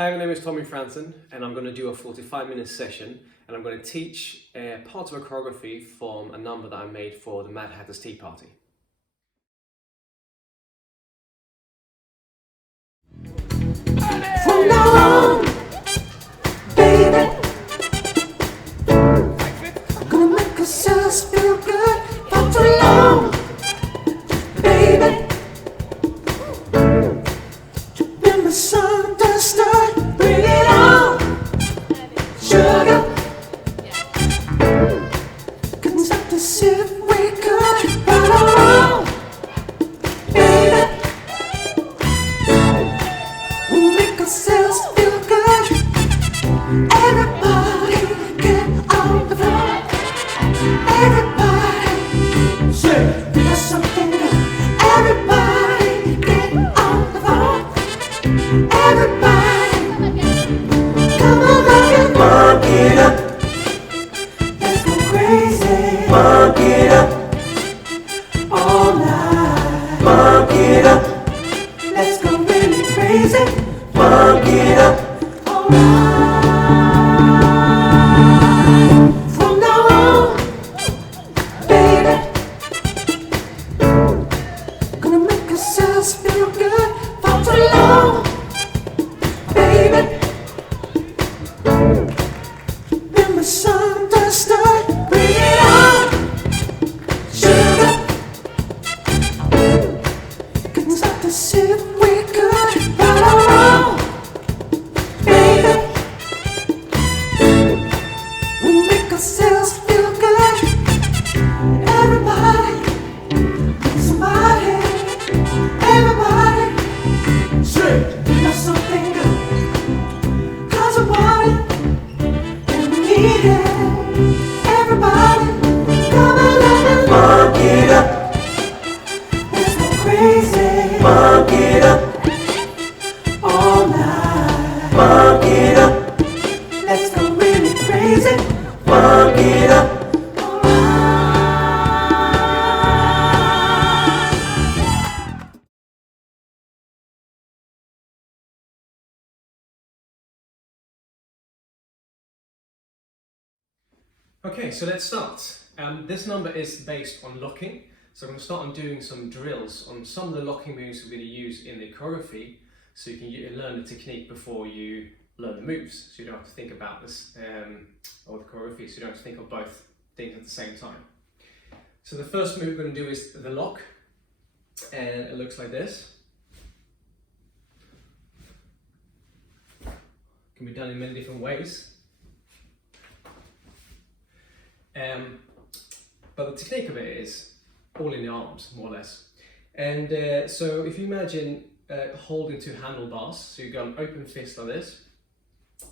Hi, my name is Tommy Franzen and I'm going to do a 45-minute session and I'm going to teach parts of a choreography from a number that I made for the Mad Hatter's Tea Party. From now on, baby, I'm gonna make ourselves feel good for too long, baby. Been misunderstood, bring it on, sugar. Couldn't stop to see if we could right or wrong, baby. We'll make ourselves feel good. Everybody get on the floor. Everybody say there's something good. Everybody get on the floor. Everybody, come on, rock it, funk it up. Let's go crazy, funk it up. All night, funk it up. Let's go really crazy, funk it up. All night. From now on, baby, gonna make ourselves feel good for too long, baby. Been misunderstood, bring it on, sugar. Couldn't stop to see if we could right or wrong, baby. We'll make ourselves feel good. Everybody, somebody, everybody, say we got something good. 'Cause we want it and we need it. Everybody, come and let me funk it up. Let's go crazy, funk it up. All night, funk it up. Let's go really crazy, funk it up. All night. Okay, so let's start. This number is based on locking, so I'm going to start on doing some drills on some of the locking moves we're going to use in the choreography, so you can learn the technique before you learn the moves, so you don't have to think about this or the choreography, so you don't have to think of both things at the same time. So the first move we're going to do is the lock, and it looks like this. Can be done in many different ways. But the technique of it is all in the arms, more or less. And so if you imagine holding two handlebars, so you've got an open fist like this,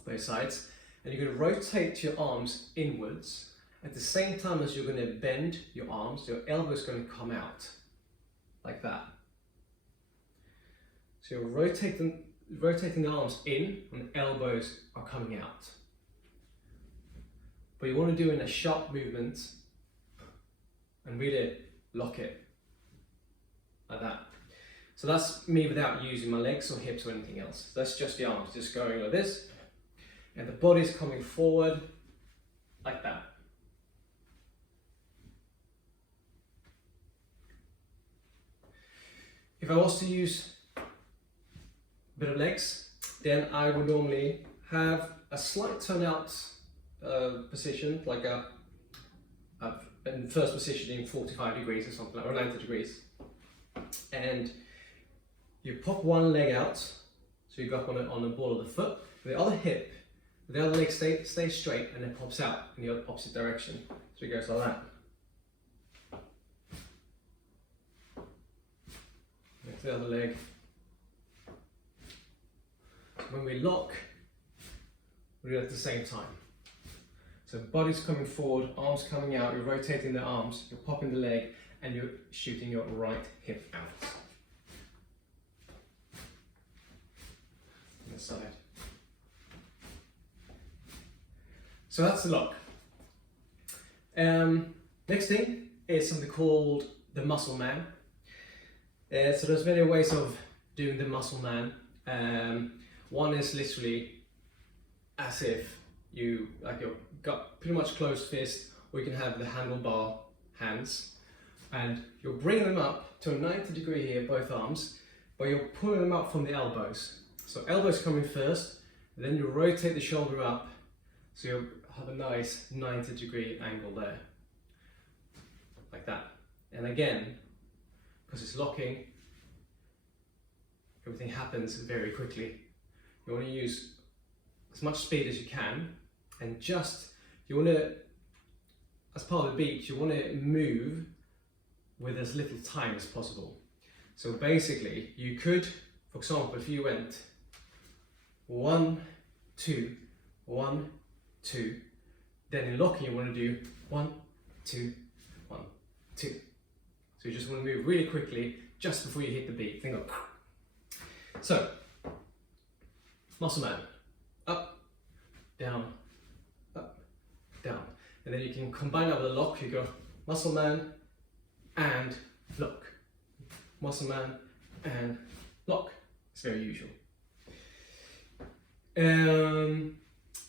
both sides, and you're going to rotate your arms inwards. At the same time as you're going to bend your arms, your elbow is going to come out, like that. So you're rotating the arms in, and the elbows are coming out. But you want to do it in a sharp movement and really lock it like that. So that's me without using my legs or hips or anything else. That's just the arms, just going like this, and the body's coming forward like that. If I was to use a bit of legs, then I would normally have a slight turn out position, like in first position in 45 degrees or something, or 90 degrees. And you pop one leg out, so you go up on the ball of the foot. The other hip, the other leg stays straight and then pops out in the opposite direction. So it goes like that. Next the other leg. When we lock, we do it at the same time. So body's coming forward, arms coming out, you're rotating the arms, you're popping the leg, and you're shooting your right hip out. On the side. So that's the lock. Next thing is something called the muscle man. So there's many ways of doing the muscle man. One is literally as if you, like you've got pretty much closed fist, or you can have the handlebar hands, and you'll bring them up to a 90 degree here, both arms, but you're pulling them up from the elbows. So elbows coming first, and then you rotate the shoulder up, so you'll have a nice 90 degree angle there, like that. And again, because it's locking, everything happens very quickly. You want to use as much speed as you can, and just, you want to, as part of the beat, you want to move with as little time as possible. So basically, you could, for example, if you went 1, 2, 1, 2, then in locking you want to do 1, 2, 1, 2. So you just want to move really quickly just before you hit the beat. Think of. So, muscle man, up, down, down. And then you can combine that with a lock. You go muscle man and lock. Muscle man and lock. It's very usual.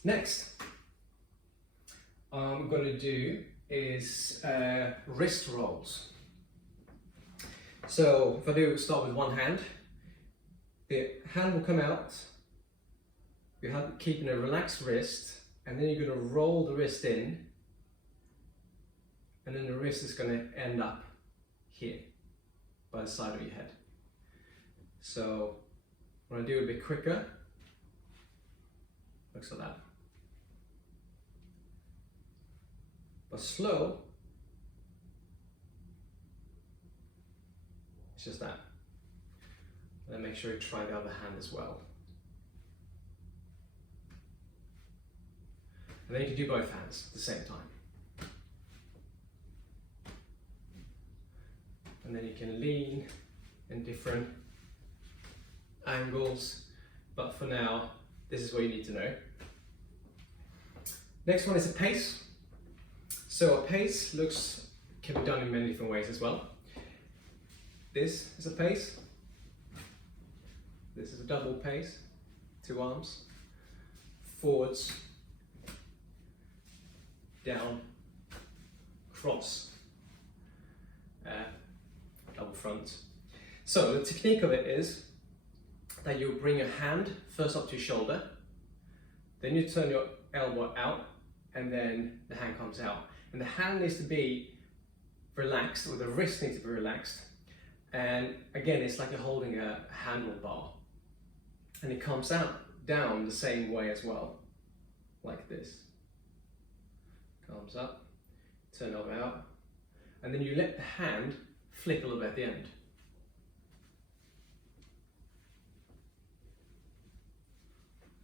Next, I'm going to do is wrist rolls. So if I do start with one hand, the hand will come out, you have keeping a relaxed wrist, and then you're going to roll the wrist in, and then the wrist is going to end up here by the side of your head. So when I do it a bit quicker, looks like that. But slow, it's just that. And then make sure you try the other hand as well. And then you can do both hands at the same time. And then you can lean in different angles, but for now, this is what you need to know. Next one is a pace. So a pace can be done in many different ways as well. This is a pace. This is a double pace, 2 arms, forwards, down, cross, double front. So the technique of it is that you bring your hand first up to your shoulder, then you turn your elbow out, and then the hand comes out. And the hand needs to be relaxed, or the wrist needs to be relaxed. And again, it's like you're holding a handlebar. And it comes out down the same way as well, like this. Comes up, turn elbow out, and then you let the hand flick a little bit at the end.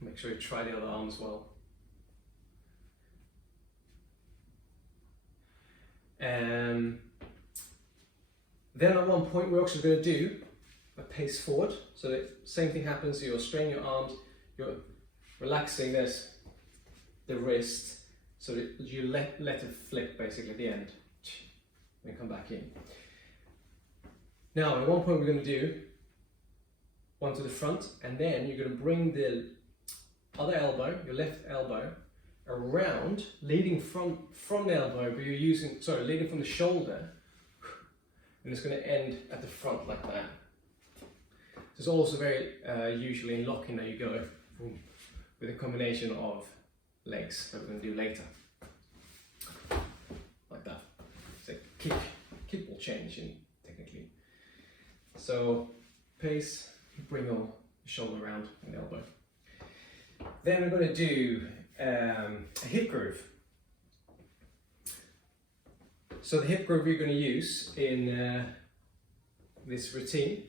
Make sure you try the other arm as well. Then at one point we're actually going to do a pace forward. So the same thing happens, you're straining your arms, you're relaxing the wrist, so that you let it flick basically at the end, and come back in. Now at one point we're going to do one to the front, and then you're going to bring the other elbow, your left elbow, around, leading from the elbow, but you're leading from the shoulder, and it's going to end at the front like that. It's also very usually in locking that you go with a combination of legs that we're going to do later, like that. So kick will change technically. So pace, bring your shoulder around and the elbow. Then we're going to do a hip groove. So the hip groove we're going to use in this routine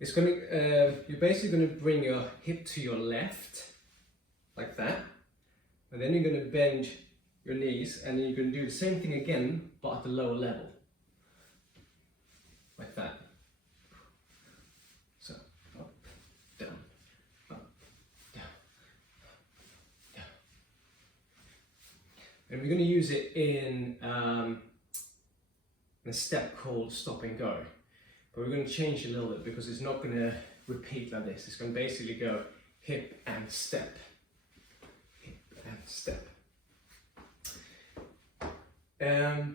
is going to, you're basically going to bring your hip to your left, like that, and then you're going to bend your knees, and then you're going to do the same thing again, but at the lower level, like that. So up, down, up, down, down. And we're going to use it in a step called stop and go. But we're going to change it a little bit because it's not going to repeat like this. It's going to basically go hip and step, hip and step.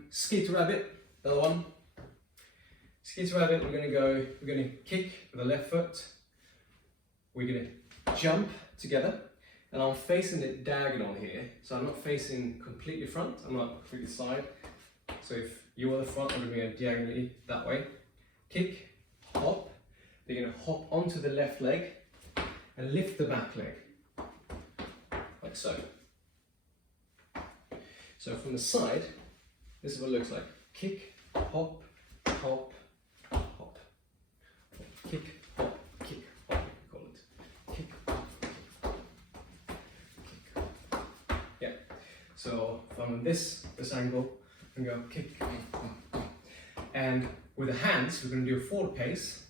Skeeter rabbit, the other one. Skeeter rabbit, we're gonna kick with the left foot. We're gonna jump together, and I'm facing it diagonal here, so I'm not facing completely front, I'm not completely side. So if you are the front, I'm gonna go diagonally that way. Kick, hop, they're gonna hop onto the left leg and lift the back leg, like so. So from the side, this is what it looks like. Kick, hop, hop, hop. Kick, hop, kick, hop, we call it. Kick, hop, kick, hop. Yeah. So from this angle, we go kick, and with the hands, we're going to do a forward pace,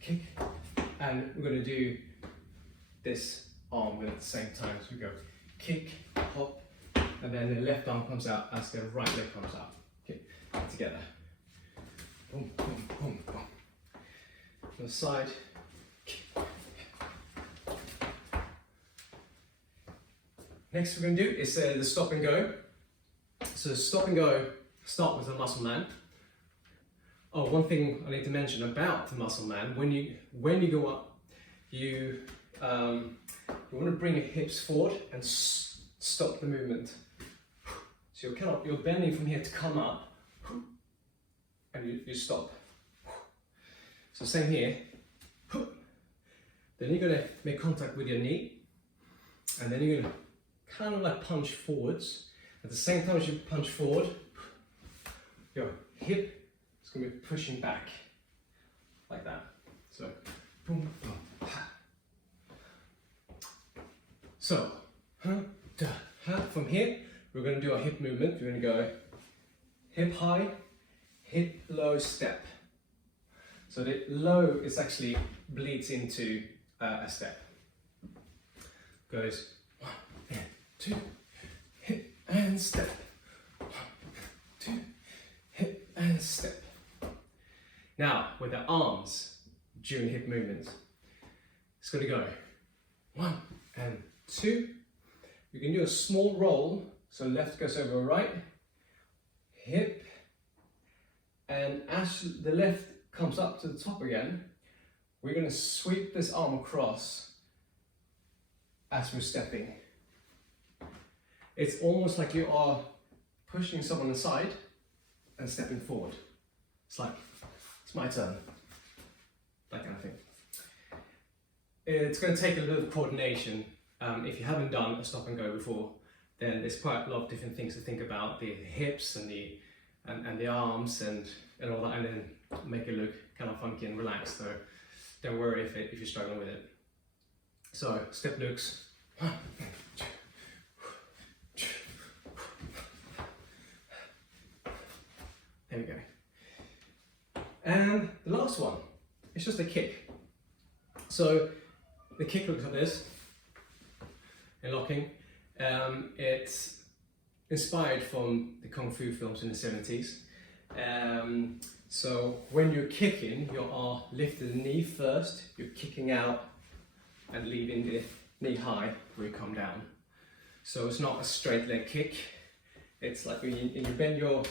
kick, and we're going to do this arm at the same time. So we go kick, hop, and then the left arm comes out as the right leg comes out. Okay, together. Boom, boom, boom, boom. To the side. Next we're going to do is the stop and go. So stop and go, start with the muscle man. Oh, one thing I need to mention about the muscle man, when you go up, you want to bring your hips forward and stop the movement. So you're bending from here to come up, and you stop. So same here. Then you're going to make contact with your knee, and then you're going to kind of like punch forwards. At the same time as you punch forward, your hip is going to be pushing back, like that. So, boom, boom, ha. So, from here, we're going to do our hip movement. We're going to go hip high, hip low, step. So the low is actually bleeds into a step. Goes 1 and 2, hip and step. 1, 2, hip and step. Now with the arms during hip movements, it's going to go 1 and 2. You can do a small roll, so left goes over right, hip, and as the left comes up to the top again, we're going to sweep this arm across as we're stepping. It's almost like you are pushing someone aside and stepping forward. It's like, it's my turn, that kind of thing. It's going to take a little coordination. If you haven't done a stop and go before, then there's quite a lot of different things to think about, the hips and the arms and all that, and then make it look kind of funky and relaxed. So don't worry if you're struggling with it. So step looks 1, 2. There we go. And the last one, it's just a kick. So the kick looks like this. In locking, it's inspired from the Kung Fu films in the 70s. So when you're kicking, you are lifting the knee first, you're kicking out and leaving the knee high where you come down. So it's not a straight leg kick, it's like when you bend your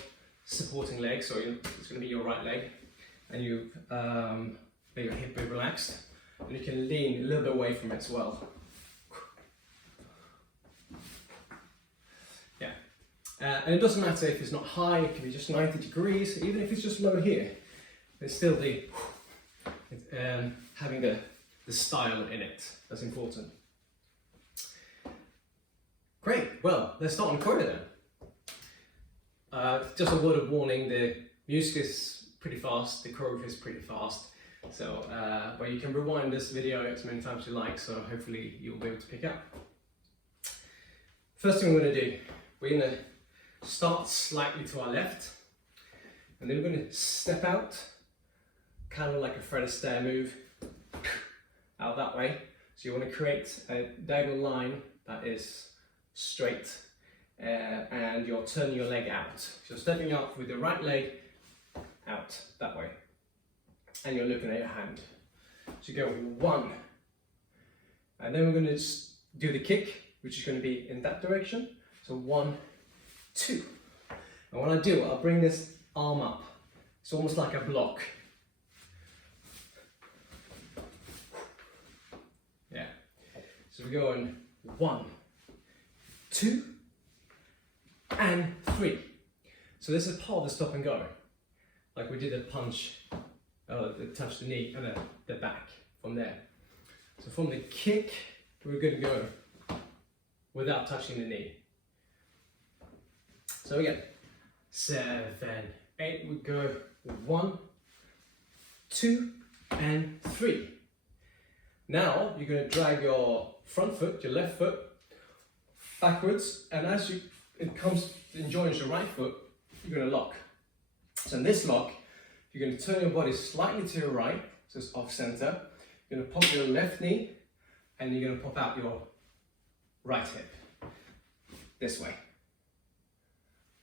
supporting leg, so it's going to be your right leg, and you let your hip be relaxed, and you can lean a little bit away from it as well. And it doesn't matter if it's not high, it can be just 90 degrees, even if it's just low here. There's still having the style in it, that's important. Great, well, let's start on choreo then. Just a word of warning, the music is pretty fast, the choreography is pretty fast. So, but you can rewind this video as many times as you like, so hopefully you'll be able to pick up. First thing we're going to do, we're going to start slightly to our left, and then we're going to step out, kind of like a Fred Astaire move, out that way. So you want to create a diagonal line that is straight, and you're turning your leg out. So you're stepping up with the right leg out that way, and you're looking at your hand. So you go 1, And then we're going to do the kick, which is going to be in that direction. So 1, 2. And when I do, I'll bring this arm up. It's almost like a block. Yeah. So we're going 1, 2, and 3. So this is part of the stop and go. Like we did a punch, touch the knee and then the back from there. So from the kick, we're going to go without touching the knee. So again, 7, 8, we go 1, 2, and 3. Now you're going to drag your front foot, your left foot, backwards, and as it comes and joins your right foot, you're going to lock. So in this lock, you're going to turn your body slightly to your right, so it's off center. You're going to pop your left knee, and you're going to pop out your right hip this way.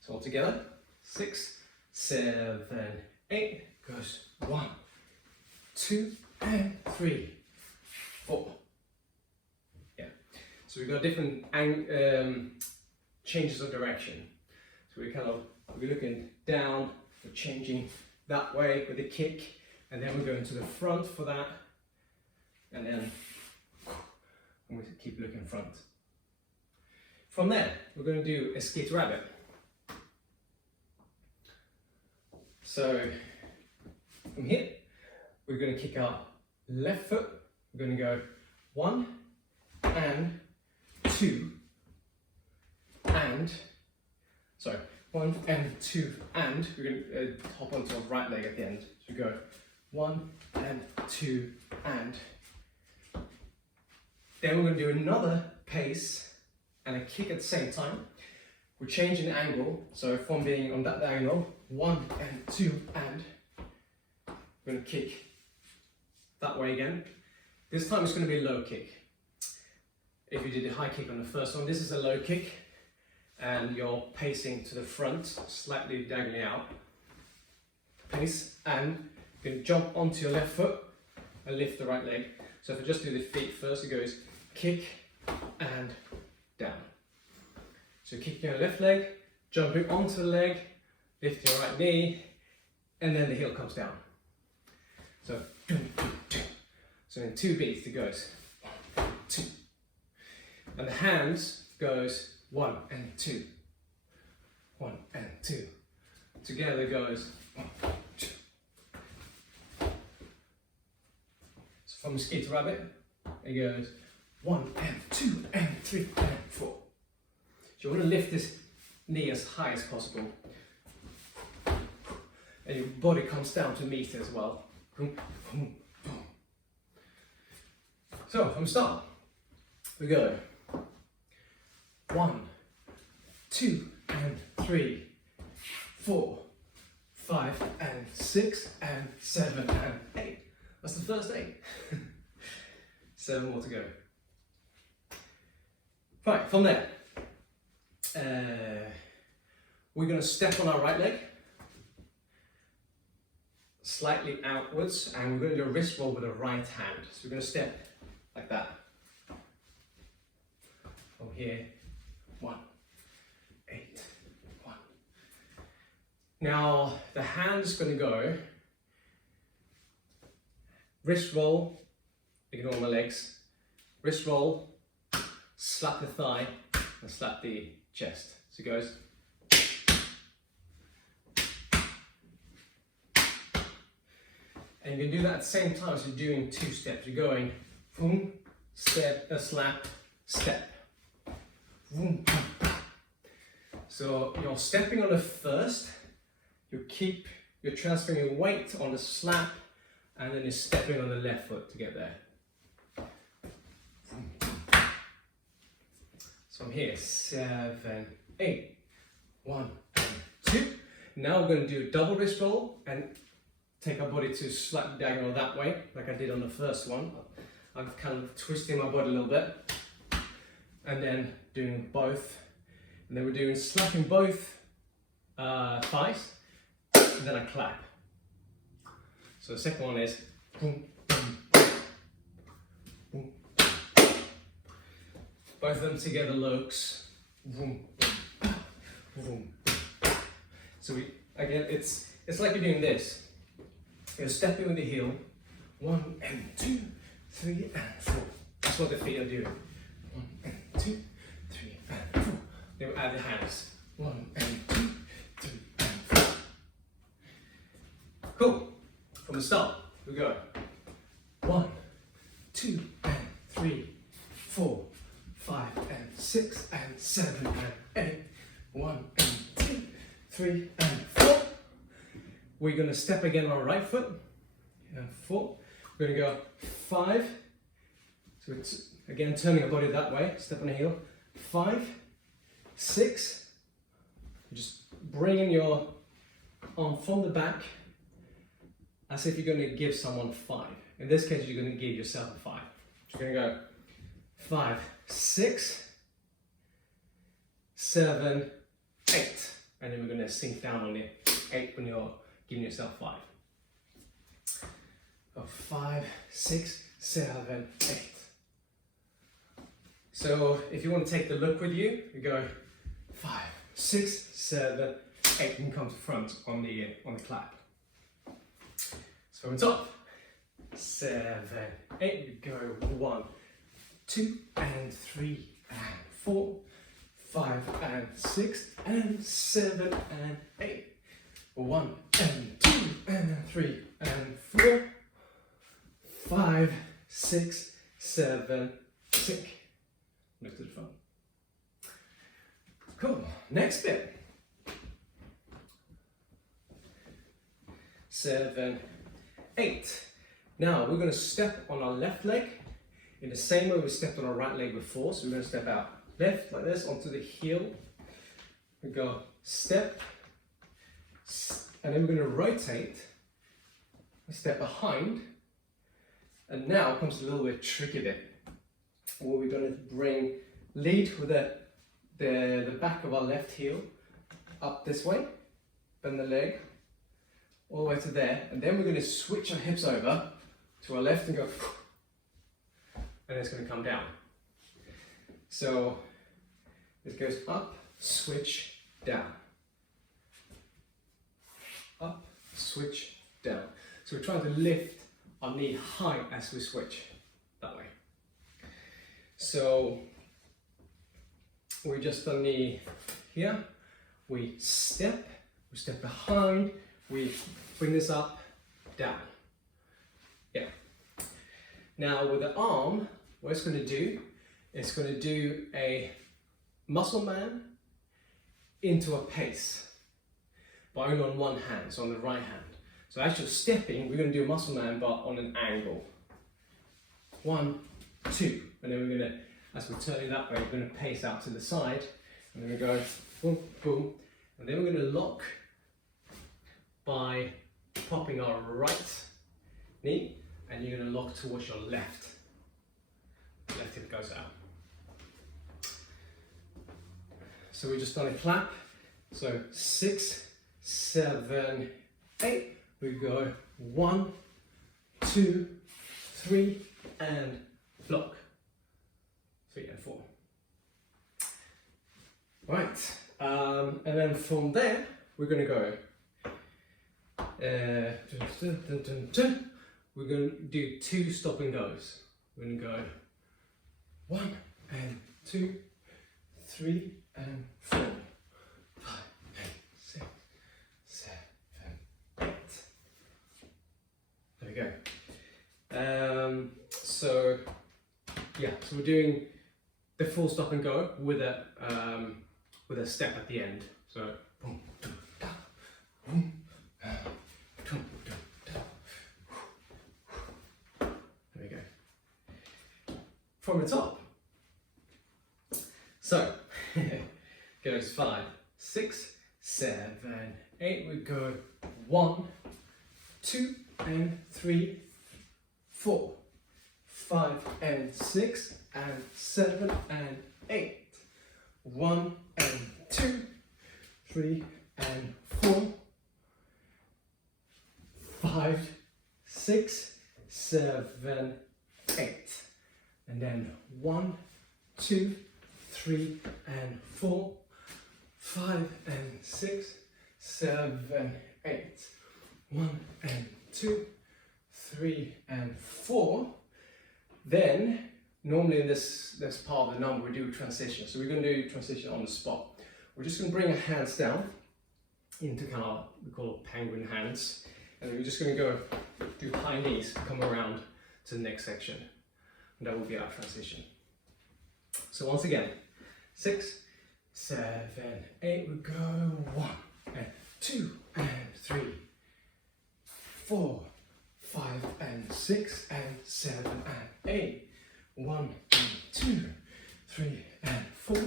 So all together, 6, 7, 8, goes 1, 2, and 3, 4. Yeah. So we've got different changes of direction. So we're looking down, we're changing that way with the kick, and then we're going to the front for that, and then we keep looking front. From there, we're going to do a skate rabbit. So from here, we're going to kick our left foot. We're going to go 1 and 2 and 1 and 2 and we're going to hop onto our right leg at the end. So we go 1 and 2 and. Then we're going to do another pace and a kick at the same time. We're changing the angle, so from being on that angle, 1 and 2 and. We're going to kick that way again. This time it's going to be a low kick. If you did a high kick on the first one, this is a low kick, and you're pacing to the front, slightly diagonally out. Pace, and you're going to jump onto your left foot and lift the right leg. So if I just do the feet first, it goes kick and down. So kicking your left leg, jumping onto the leg, lifting your right knee, and then the heel comes down. So in 2 beats it goes 1, 2. And the hands goes 1 and 2. 1 and 2. Together goes 1, 2. So from skate rabbit, it goes 1 and 2 and 3 and 4. So you want to lift this knee as high as possible. And your body comes down to meet as well. So from the start, we go 1, 2 and 3, 4, 5 and 6 and 7 and 8. That's the first 8. 7 more to go. Right, from there, we're going to step on our right leg, slightly outwards, and we're going to do a wrist roll with the right hand. So we're going to step like that. From here, 1, 8, 1. Now the hand's going to go wrist roll, ignore my legs, wrist roll, slap the thigh, and slap the chest. So it goes. And you can do that at the same time as you're doing 2 steps. You're going boom, step, slap, step. Boom, boom, boom. So you're stepping on the first, you're transferring your weight on the slap, and then you're stepping on the left foot to get there. So I'm here, 7, 8, 1 and 2. Now we're going to do a double wrist roll and take our body to slightly diagonal that way, like I did on the first one. I'm kind of twisting my body a little bit, and then doing both. And then we're doing slapping both thighs, and then I clap. So the second one is boom, boom, boom, boom, both of them together looks. Vroom, vroom, vroom. So again, it's like you're doing this. You're stepping with the heel. 1 and 2, 3 and 4. That's what the feet are doing. 1 and 2, 3 and 4. Then we add the hands. 1 and 2, 3 and 4. Cool. From the start, we go 1, 2 and 3, 4, 5 and 6 and 7 and 8. 1 and 2, 3 and 4. We're going to step again on our right foot. And 4. We're going to go 5. So it's again turning our body that way. Step on the heel. 5, 6. Just bringing your arm from the back as if you're going to give someone 5. In this case, you're going to give yourself a 5. So you're going to go 5, 6, 7, 8. And then we're going to sink down on the 8 when you're giving yourself 5. 5, 6, 7, 8. So if you want to take the look with you, you go 5, 6, 7, 8, and come to front on the clap. So on top, 7, 8. We go 1, 2 and 3 and 4, 5 and 6 and 7 and 8. 1 and 2 and 3 and 4, 5, 6, 7, 6. Look to the front. Cool. Next bit. 7, 8. Now we're going to step on our left leg in the same way we stepped on our right leg before. So we're going to step out left like this onto the heel. We go step, and then we're going to rotate, step behind, and now comes a little bit tricky bit. Where we're going to lead with the back of our left heel up this way, bend the leg all the way to there, and then we're going to switch our hips over to our left and go, and it's going to come down. So this goes up, switch, down. Up, switch, down. So we're trying to lift our knee high as we switch that way. So we just done the here, we step behind, we bring this up, down. Yeah. Now with the arm, what it's going to do, it's going to do a muscle man into a pace, but only on one hand, so on the right hand. So as you're stepping, we're going to do a muscle man, but on an angle. 1, 2, and then we're going to, as we're turning that way, we're going to pace out to the side, and then we go boom, boom, and then we're going to lock by popping our right knee, and you're going to lock towards your left. Left hip goes out. So we just done a clap. So 6, 7, 8. We go 1, 2, 3, and lock. 3 and 4. Right. And then from there, we're going to go. We're going to do 2 stop and goes. We're going to go 1 and 2, 3 and 4, 5 and 6, 7, 8. There we go. So we're doing the full stop and go with a step at the end. So boom, boom, da, boom, boom, da. There we go. From the top. So goes 5, 6, 7, 8. We go 1, 2 and 3, 4, 5 and 6 and 7 and 8. 1 and 2, 3 and 4, 5, 6, 7, 8. And then 1, 2, 3 and 4, 5 and 6, 7, 8. 1 and 2, 3 and 4. Then, normally in this part of the number, we do transition. So we're going to do transition on the spot. We're just going to bring our hands down into kind of, we call it penguin hands. And we're just going to go do high knees, come around to the next section. And that will be our transition. So once again, 6, 7, 8, we go 1 and 2 and 3, 4, 5 and 6 and 7 and 8. 1 and 2, 3 and 4,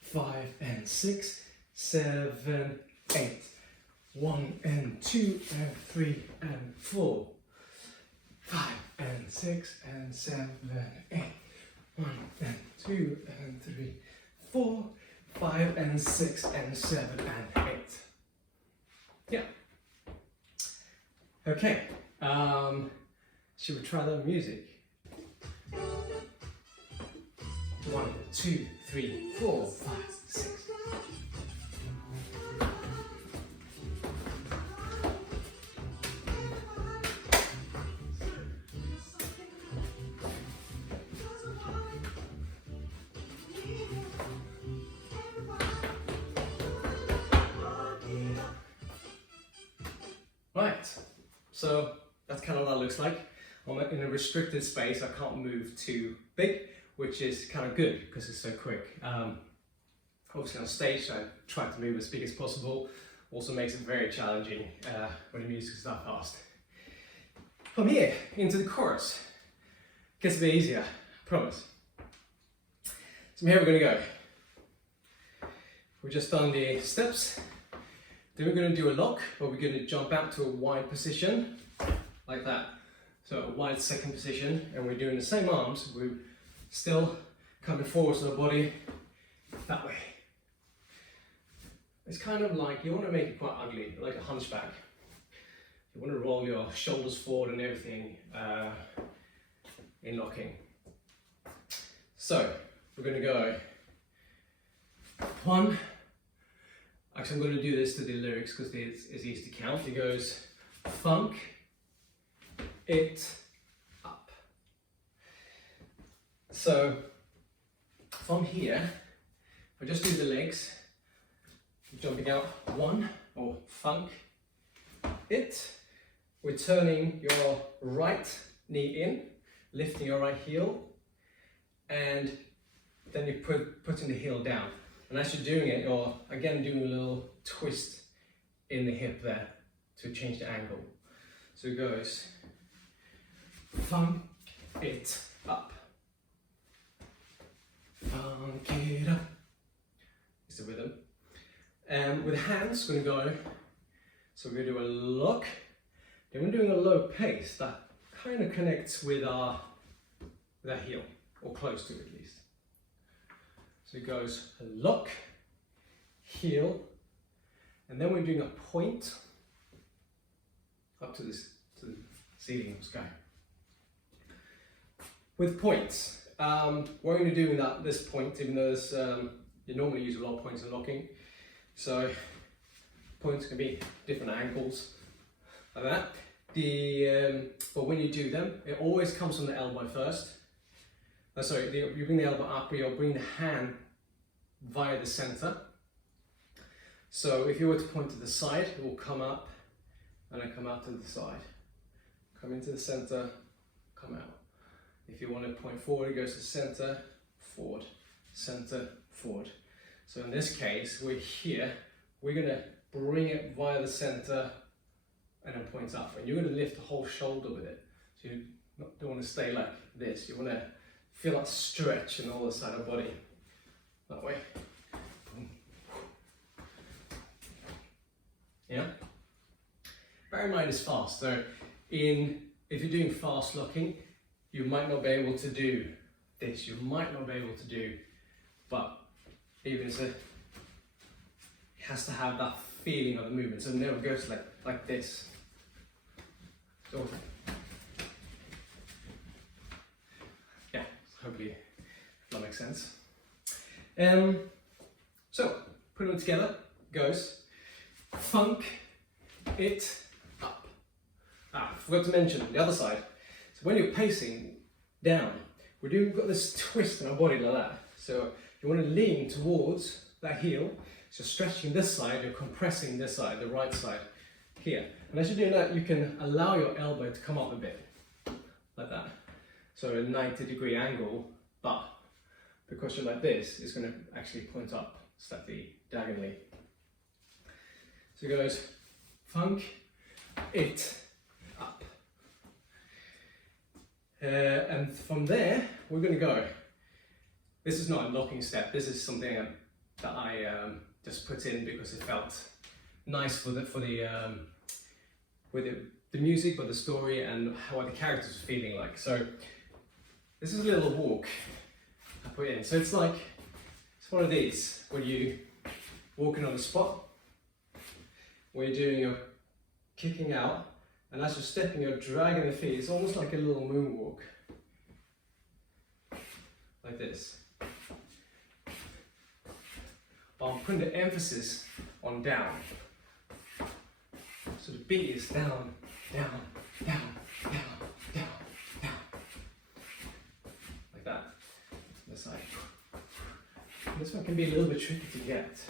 5 and 6, 7, 8. 1 and 2 and 3 and 4, 5 and 6 and 7, 8. 1 and 2 and 3, 4, 5 and 6 and 7 and 8. Yeah. Okay. Should we try that music? 1, 2, 3, 4, 5, 6. Right, so that's kind of what that looks like. I'm in a restricted space, I can't move too big, which is kind of good because it's so quick. Obviously on stage I try to move as big as possible, also makes it very challenging when the music is that fast. From here into the chorus, gets a bit easier, I promise. So from here we're going to go. We've just done the steps. Then we're going to do a lock, but we're going to jump out to a wide position, like that. So a wide second position, and we're doing the same arms, we're still coming forward to the body, that way. It's kind of like, you want to make it quite ugly, like a hunchback. You want to roll your shoulders forward and everything in locking. So, we're going to go 1. Actually, I'm going to do this to the lyrics because it's easy to count. It goes funk it up. So from here, if I just do the legs, jumping out 1 or funk it. We're turning your right knee in, lifting your right heel, and then you're putting the heel down. And as you're doing it, you're again doing a little twist in the hip there to change the angle. So it goes funk it up. Funk it up. It's the rhythm. And with hands, we're going to go, so we're going to do a lock. Then we're doing a low pace that kind of connects with our heel, or close to it at least. So it goes a lock, heel, and then we're doing a point up to the ceiling of the sky. With points, what we're going to do with this point, even though you normally use a lot of points in locking, so points can be different angles like that. But when you do them, it always comes from the elbow first. You bring the elbow up, or you'll bring the hand via the center. So if you were to point to the side, it will come up and then come out to the side. Come into the center, come out. If you want to point forward, it goes to center, forward, center, forward. So in this case, we're here, we're going to bring it via the center and then point up. And you're going to lift the whole shoulder with it. So you don't want to stay like this. You want to feel that stretch in all the side of the body. That way. Boom. Yeah? Bear in mind it's fast. So if you're doing fast locking, you might not be able to do this. You might not be able to do, but even so, it has to have that feeling of the movement. So it never goes like this. So yeah, hopefully that makes sense. So, putting it together goes funk it up. Forgot to mention the other side. So when you're pacing down, we've got this twist in our body like that. So you want to lean towards that heel. So stretching this side, you're compressing this side, the right side here. And as you're doing that, you can allow your elbow to come up a bit, like that. So a 90-degree angle, but because you're like this, it's going to actually point up slightly diagonally. So it goes funk it up. And from there, we're going to go. This is not a locking step. This is something that I just put in because it felt nice with the music, but the story and how the characters are feeling like. So this is a little walk I put in. So it's like, it's one of these where you walking on the spot, where you're doing your kicking out, and as you're stepping, you're dragging the feet. It's almost like a little moonwalk, like this. But I'm putting the emphasis on down. So the beat is down, down, down, down, down, down. Like that. This side. This one can be a little bit tricky to get.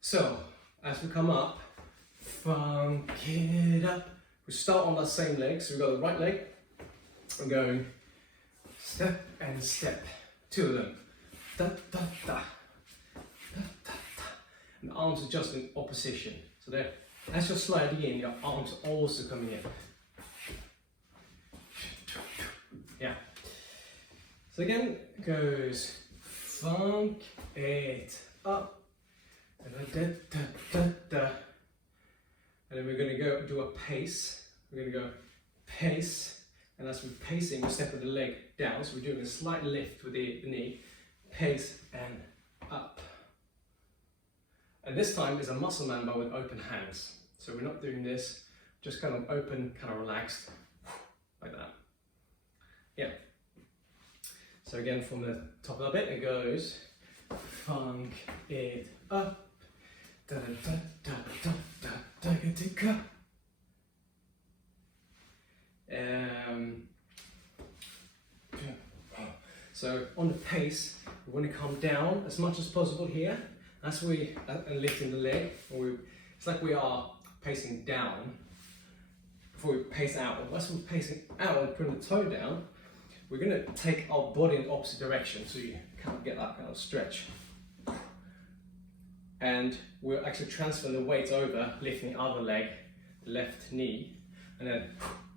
So, as we come up, funk it up. We start on that same leg. So we've got the right leg. I'm going step and step. Two of them. Da, da, da. Da, da, da. And the arms are just in opposition. So there, as you're sliding in, your arms are also coming in. Yeah. So again, it goes funk it up. Da, da, da, da. And then we're going to go do a pace. We're going to go pace. And as we're pacing, we step with the leg down. So we're doing a slight lift with the knee. Pace and up. And this time is a muscle man but with open hands. So we're not doing this, just kind of open, kind of relaxed, like that. Yeah. So again, from the top of the bit, it goes funk it up. Da da da da da da da da da. So on the pace, we want to come down as much as possible here. As we and lifting the leg, it's like we are pacing down before we pace out. As we're pacing out and putting the toe down, we're going to take our body in the opposite direction, so you kind of get that kind of stretch. And we're actually transferring the weight over, lifting the other leg, the left knee, and then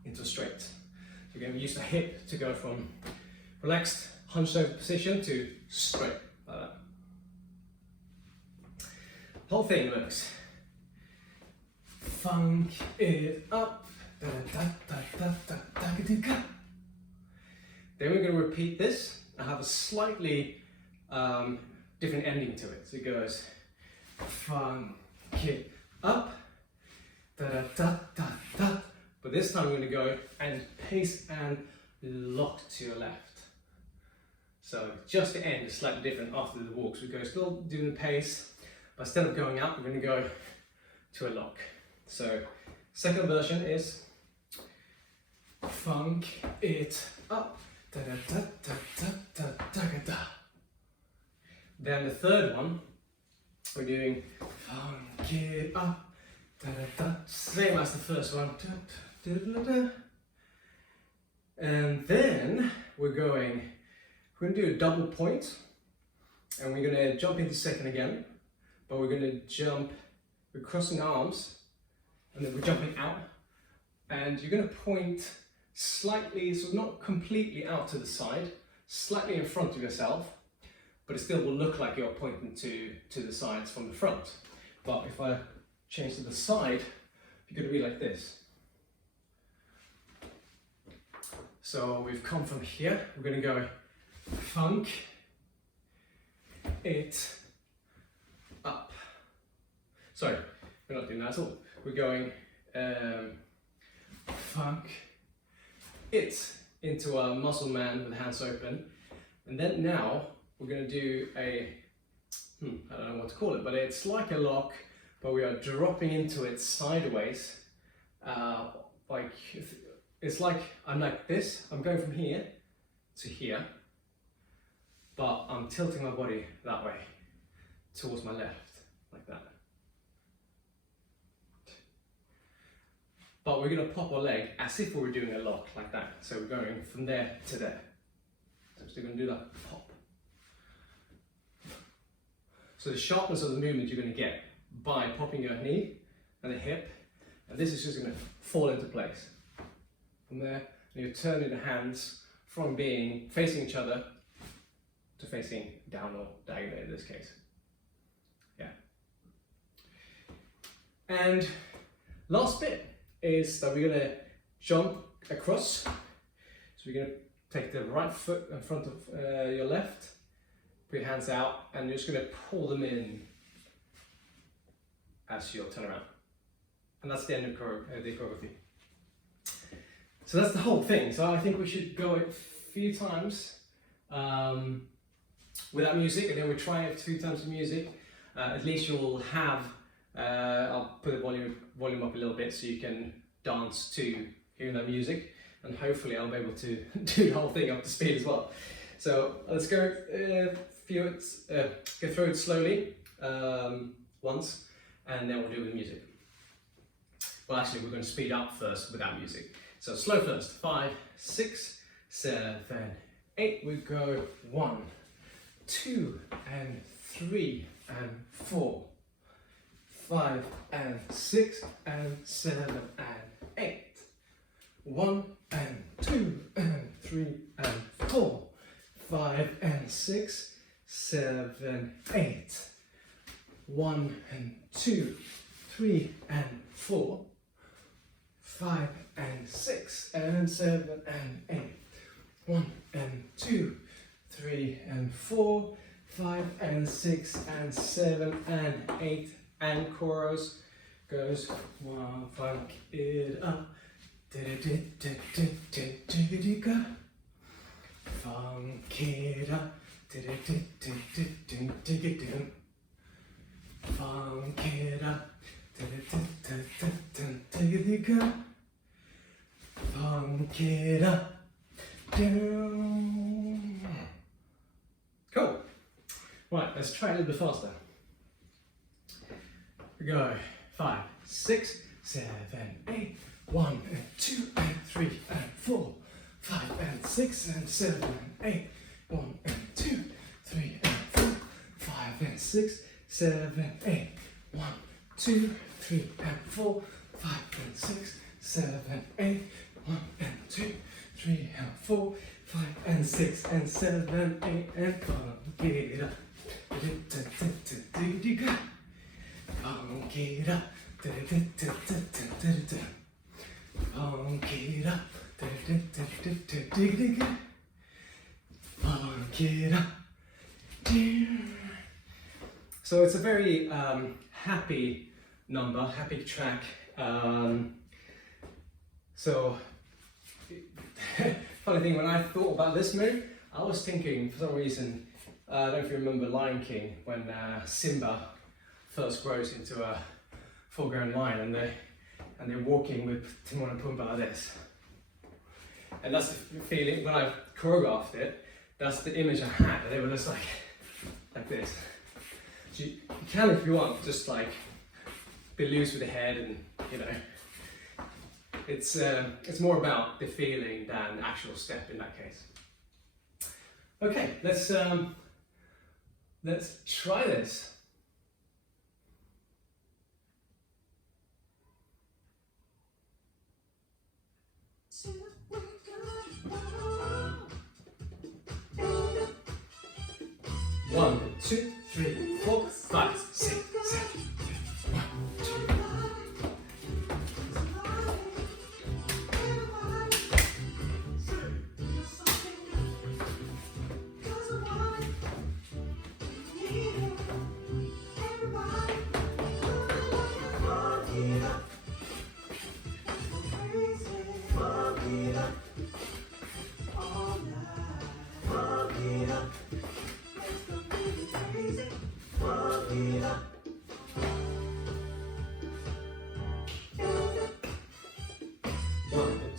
into straight. So again, we use the hip to go from relaxed, hunched over position to straight, like that. Whole thing looks funk it up. Da, da, da, da, da, da, da, da. Then we're going to repeat this and have a slightly different ending to it. So it goes funk it up. Da, da, da, da, da. But this time we're going to go and pace and lock to your left. So just the end is slightly different after the walk. So we go still doing the pace, but instead of going up, we're going to go to a lock. So second version is funk it up. Da, da, da, da, da, da, da, da. Then the third one, we're doing funk it up. Da, da, da. Same as the first one. Da, da, da, da. And then we're going to do a double point, and we're going to jump into second again, but we're going to jump, we're crossing arms, and then we're jumping out, and you're going to point slightly, so not completely out to the side, slightly in front of yourself, but it still will look like you're pointing to the sides from the front. But if I change to the side, you're going to be like this. So we've come from here, we're going to go funk it up. Sorry, we're not doing that at all. We're going funk it into a muscle man with hands open. And then now we're going to do a, I don't know what to call it, but it's like a lock, but we are dropping into it sideways. Like, it's like, I'm like this, I'm going from here to here, but I'm tilting my body that way, towards my left, like that. But we're going to pop our leg as if we were doing a lock, like that. So we're going from there to there. So we're still going to do that pop. So the sharpness of the movement you're going to get by popping your knee and the hip, and this is just going to fall into place. From there, and you're turning the hands from being facing each other to facing down or diagonal in this case. Yeah. And last bit is that we're going to jump across. So we're going to take the right foot in front of your left, put your hands out, and you're just going to pull them in as you turn around. And that's the end of the choreography. So that's the whole thing. So I think we should go a few times without music, and then we try it 2 times with music. At least you'll have, I'll put the volume up a little bit so you can dance to hearing that music, and hopefully I'll be able to do the whole thing up to speed as well. So let's go go through it slowly once, and then we'll do it with music. Well, actually, we're going to speed up first without music. So slow first. 5, 6, 7, 8. We go 1, 2, and 3, and 4, 5, and 6, and 7, and 8. 1, and 2, and 3, and 4, 5, and 6, 7, 8. 1, and 2, 3, and 4. 5, and 6, and 7, and 8. 1, and 2, 3, and 4. 5, and 6, and 7, and 8. And chorus goes 1, funk it up. Funk it up. Funk it up. Funk it up. Down. Cool. Right, let's try a little bit faster. We go 5, 6, 7, 8. 1, and 2, and 3, and 4. 5, and 6, and 7, and 8. 1, and 2, 3, and 4. 5, and 6, 7, 8. 1, 2, 3, and 4. 5, and 6, 7, 8. 1, and 2, 3, and 4. 5, and 6, and 7, 8. And funk it up. Funk it up. Funk it up. Funk it up. So it's a very happy number, happy track. So funny thing, when I thought about this move, I was thinking for some reason, I don't know if you remember Lion King, when Simba first grows into a full-grown lion, and they're walking with Timon and Pumbaa like this. And that's the feeling, when I choreographed it, that's the image I had, and they were just like this. So you can, if you want, just like be loose with the head, and you know, it's more about the feeling than the actual step in that case. Okay, let's try this. One, 2, 3, 4, 5, 6, 7, 8. 1, 2.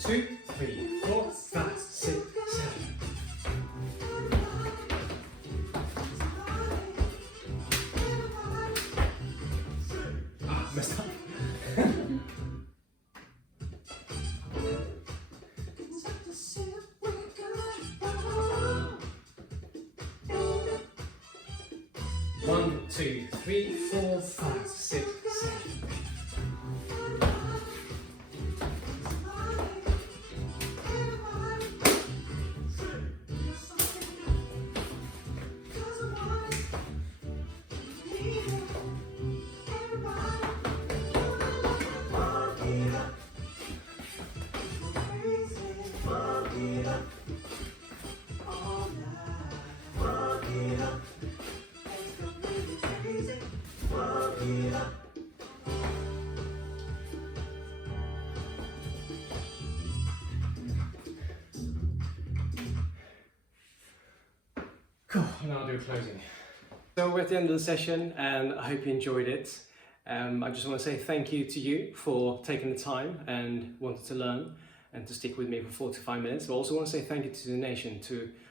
2, 3, 4, 5, 6, 7. Ah, messed up. One, 2, 3, 4, 5, 6, 7. Cool, now I'll do a closing. So we're at the end of the session and I hope you enjoyed it. I just want to say thank you to you for taking the time and wanting to learn and to stick with me for 45 minutes. I also want to say thank you to the nation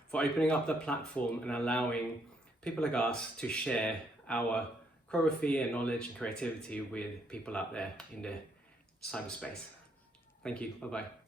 for opening up the platform and allowing people like us to share our choreography and knowledge and creativity with people out there in the cyberspace. Thank you, bye-bye.